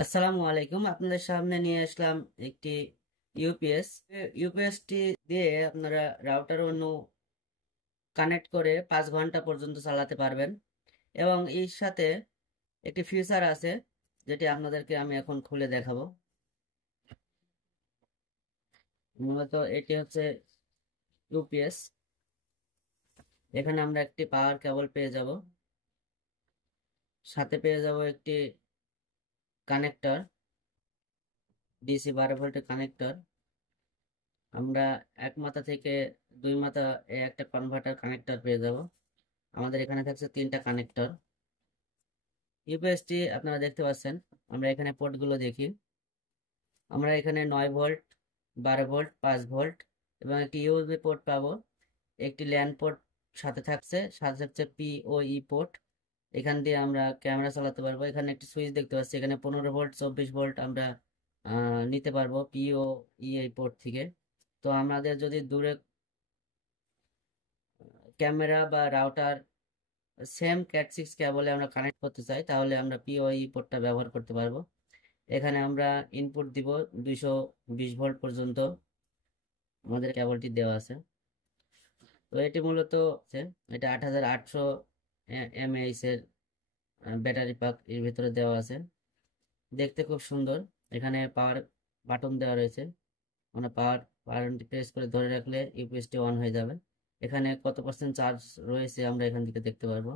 আসসালামু আলাইকুম, আপনাদের সামনে নিয়ে আসলাম একটি ইউপিএস। ইউপিএসটি দিয়ে আপনারা রাউটার অন্য কানেক্ট করে 5 ঘন্টা পর্যন্ত চালাতে পারবেন। এবং এর সাথে একটি ফিচার আছে যেটি আপনাদেরকে আমি এখন খুলে দেখাবো। মূলত এটি হচ্ছে ইউপিএস। এখানে আমরা একটি পাওয়ার কেবল পেয়ে যাব, সাথে পেয়ে যাব একটি কানেক্টর, ডিসি 12 ভোল্টের কানেক্টর। আমরা এক মাথা থেকে দুই মাথা একটা কনভার্টার কানেক্টর পেয়ে যাব। আমাদের এখানে থাকছে 3টা কানেক্টর। ইউপিএসটি আপনারা দেখতে পাচ্ছেন। আমরা এখানে পোর্টগুলো দেখি। আমরা এখানে 9 ভোল্ট, 12 ভোল্ট, 5 ভোল্ট এবং একটি ইউএসবি পোর্ট পাবো। একটি ল্যান পোর্ট সাথে থাকছে পিওই পোর্ট। এখান দিয়ে আমরা ক্যামেরা চালাতে পারবো। এখানে একটি সুইচ দেখতে পাচ্ছি, এখানে 15 ভোল্ট, 24 ভোল্ট আমরা নিতে পারবো পিওই পোর্ট থেকে। তো আমাদের যদি দূরে ক্যামেরা বা রাউটার সেম ক্যাট 6 কেবলে আমরা কানেক্ট করতে চাই, তাহলে আমরা পিওই পোর্টটা ব্যবহার করতে পারবো। এখানে আমরা ইনপুট দিব 220 ভোল্ট পর্যন্ত আমাদের কেবলটি দেওয়া আছে। তো এটি মূলত হচ্ছে, এটা 8800 mAh এর ব্যাটারি প্যাক এর ভিতরে দেওয়া আছে। দেখতে খুব সুন্দর। এখানে পাওয়ার বাটন দেওয়া রয়েছে, মানে বাটনটি প্রেস করে ধরে রাখলে ইউপিএসটি অন হয়ে যাবে। এখানে কত পার্সেন্ট চার্জ রয়েছে আমরা এখান থেকে দেখতে পারবো।